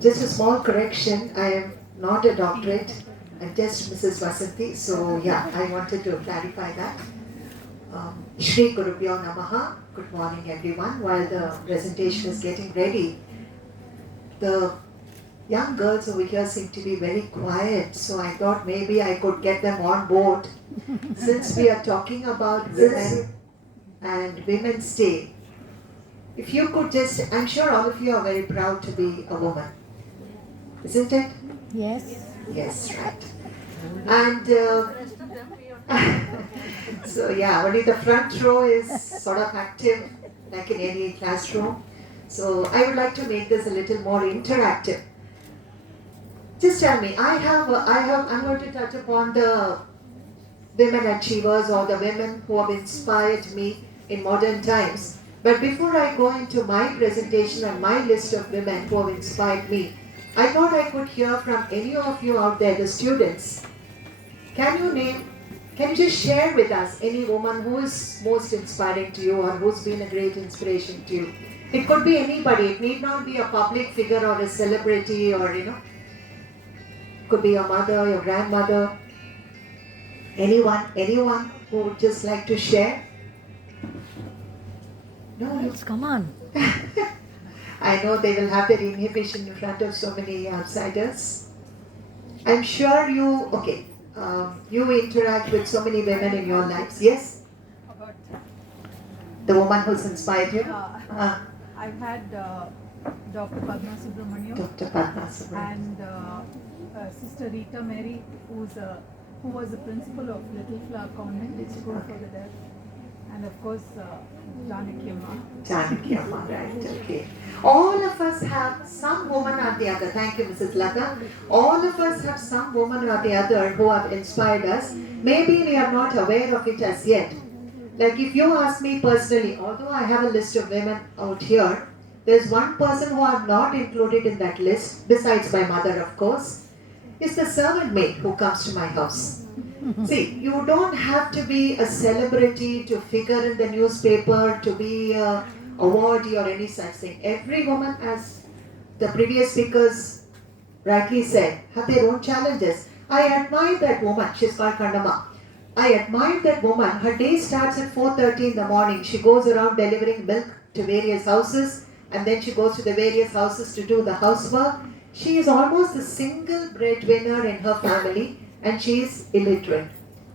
Just a small correction. I am not a doctorate. I'm just Mrs. Vasanti. So yeah, I wanted to clarify that. Shri Gurubhyo Namaha. Good morning, everyone. While the presentation is getting ready, the young girls over here seem to be very quiet. So I thought maybe I could get them on board. Since we are talking about women and Women's Day, if you could just, I'm sure all of you are very proud to be a woman, isn't it? Yes. Yes, right. And so, yeah, only the front row is sort of active, like in any classroom. So, I would like to make this a little more interactive. Just tell me, I'm going to touch upon the women achievers or the women who have inspired me in modern times. But before I go into my presentation and my list of women who have inspired me, I thought I could hear from any of you out there, the students. Can you just share with us any woman who is most inspiring to you or who's been a great inspiration to you? It could be anybody. It need not be a public figure or a celebrity or, it could be your mother, your grandmother, anyone who would just like to share? No, Yes, come on. I know they will have their inhibition in front of so many outsiders. I'm sure you interact with so many women in your lives. Yes, About the woman who's inspired you. I've had Dr. Padma Subramaniam Dr. Padma Subramanian. and Sister Rita Mary, who was the principal of Little Flower Convent School for the Deaf, and of course Janaki Amma. Janaki Amma, right, okay. All of us have some woman or the other. Thank you, Mrs. Lata. All of us have some woman or the other who have inspired us. Maybe we are not aware of it as yet. Like if you ask me personally, although I have a list of women out here, there's one person who I've not included in that list, besides my mother, of course, is the servant maid who comes to my house. See, you don't have to be a celebrity to figure in the newspaper, to be a awardee or any such thing. Every woman, as the previous speakers rightly said, have their own challenges. I admire that woman. She's called Kandama. I admire that woman. Her day starts at 4:30 in the morning. She goes around delivering milk to various houses, and then she goes to the various houses to do the housework. She is almost the single breadwinner in her family, and she is illiterate.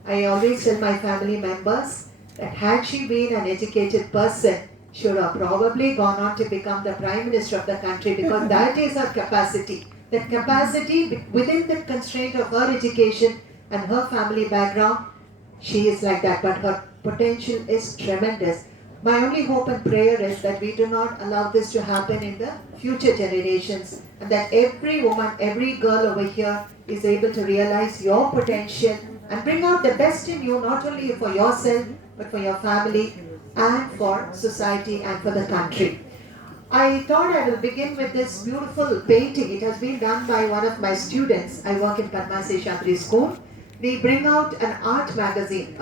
I always tell my family members that had she been an educated person, she would have probably gone on to become the Prime Minister of the country, because that is her capacity. That capacity within the constraint of her education and her family background, she is like that, but her potential is tremendous. My only hope and prayer is that we do not allow this to happen in the future generations, and that every woman, every girl over here is able to realize your potential and bring out the best in you, not only for yourself, but for your family and for society and for the country. I thought I will begin with this beautiful painting. It has been done by one of my students. I work in Padma Seshadri School. We bring out an art magazine.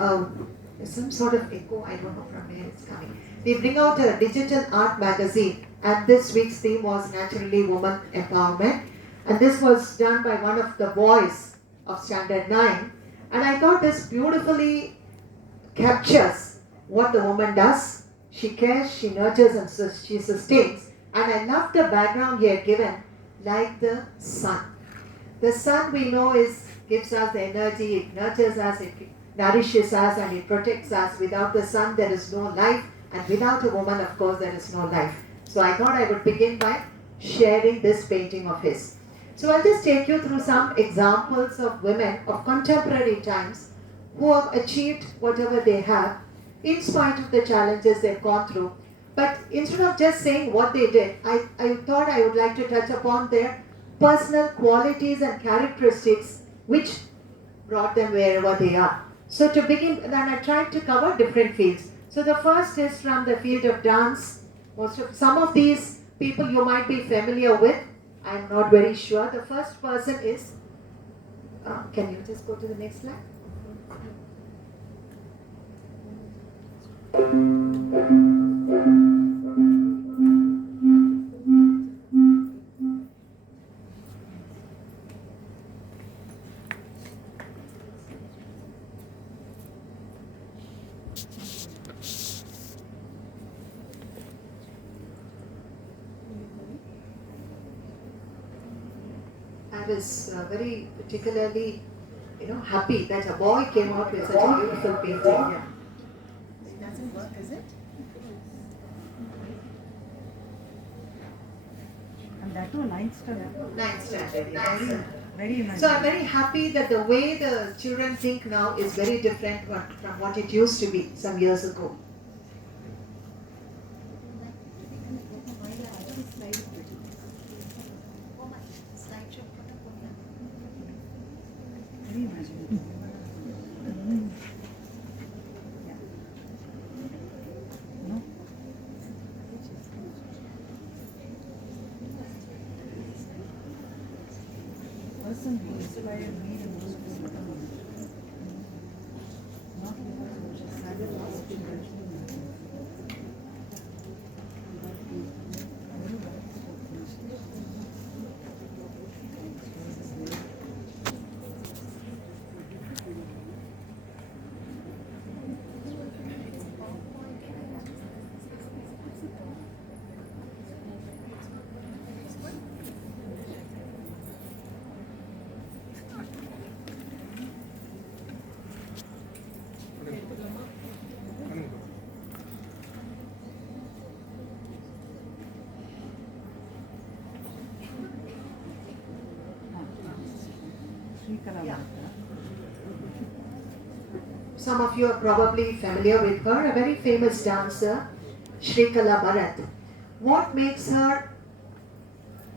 There's some sort of echo, I don't know from where it's coming. We bring out a digital art magazine, and this week's theme was naturally woman empowerment. And this was done by one of the boys of Standard 9. And I thought this beautifully captures what the woman does. She cares, she nurtures, and she sustains. And I love the background here given, like the sun. The sun, we know, gives us the energy, it nurtures us, it nourishes us, and it protects us. Without the sun, there is no life, and without a woman, of course, there is no life. So I thought I would begin by sharing this painting of his. So I'll just take you through some examples of women of contemporary times who have achieved whatever they have in spite of the challenges they've gone through. But instead of just saying what they did, I thought I would like to touch upon their personal qualities and characteristics which brought them wherever they are. So to begin, then I tried to cover different fields. So the first is from the field of dance. Some of these people you might be familiar with. I'm not very sure. The first person is, can you just go to the next slide? I was very particularly, happy that a boy came out with such a beautiful painting. Yeah. It doesn't work, is it? And that too, 9th standard. 9th standard, yes. Very nice. So I'm very happy that the way the children think now is very different from what it used to be some years ago. Very imaginative. Yeah. No? Person who inspired me the most was Lata Mangeshkar. Not because she sang the last generation. Yeah. Some of you are probably familiar with her, a very famous dancer, Shrikala Bharat. What makes her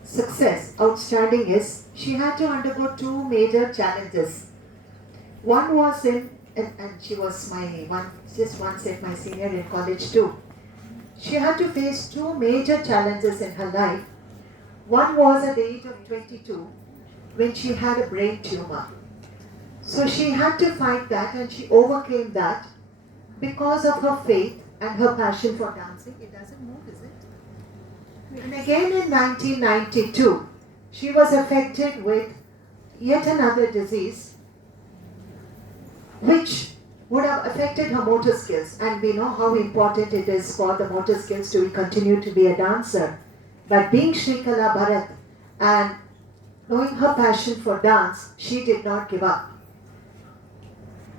success outstanding is she had to undergo two major challenges. One was and she was just once at my senior in college too. She had to face two major challenges in her life. One was at the age of 22 when she had a brain tumor. So she had to fight that and she overcame that because of her faith and her passion for dancing. It doesn't move, is it? And again in 1992, she was affected with yet another disease which would have affected her motor skills. And we know how important it is for the motor skills to continue to be a dancer. But being Shrikala Bharat and knowing her passion for dance, she did not give up.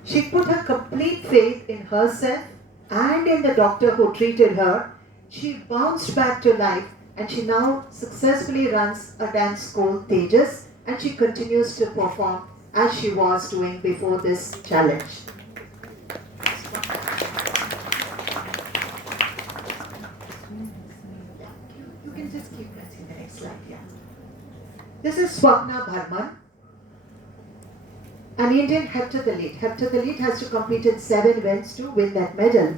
She put her complete faith in herself and in the doctor who treated her. She bounced back to life and she now successfully runs a dance school, Tejas, and she continues to perform as she was doing before this challenge. You can just keep pressing the next slide, yeah. This is Swapna Bharman, an Indian heptathlete. Heptathlete has to compete in 7 events to win that medal.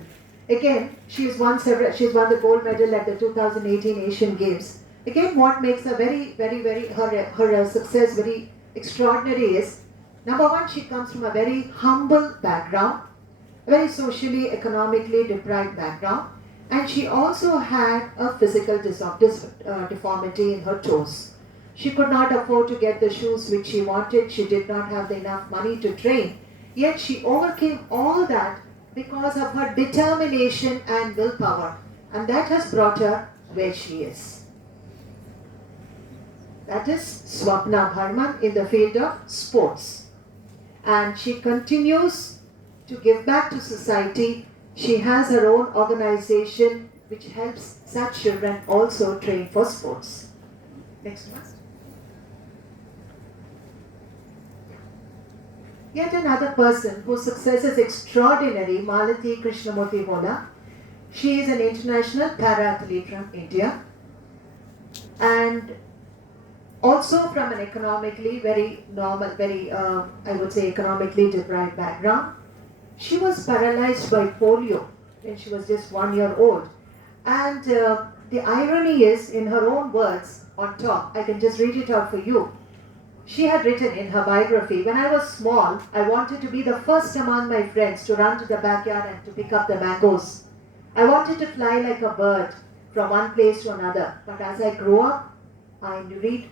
Again, she's won the gold medal at the 2018 Asian Games. Again, what makes her her success very extraordinary is, number one, she comes from a very humble background, a very socially, economically deprived background, and she also had a physical deformity in her toes. She could not afford to get the shoes which she wanted. She did not have enough money to train. Yet she overcame all that because of her determination and willpower. And that has brought her where she is. That is Swapna Bharman in the field of sports. And she continues to give back to society. She has her own organization which helps such children also train for sports. Next one. Yet another person whose success is extraordinary, Malati Krishnamurthy Vola. She is an international para-athlete from India and also from an economically very normal, I would say economically deprived background. She was paralyzed by polio when she was just 1 year old. And the irony is, in her own words on top, I can just read it out for you. She had written in her biography, when I was small, I wanted to be the first among my friends to run to the backyard and to pick up the mangoes. I wanted to fly like a bird from one place to another. But as I grew up, I realized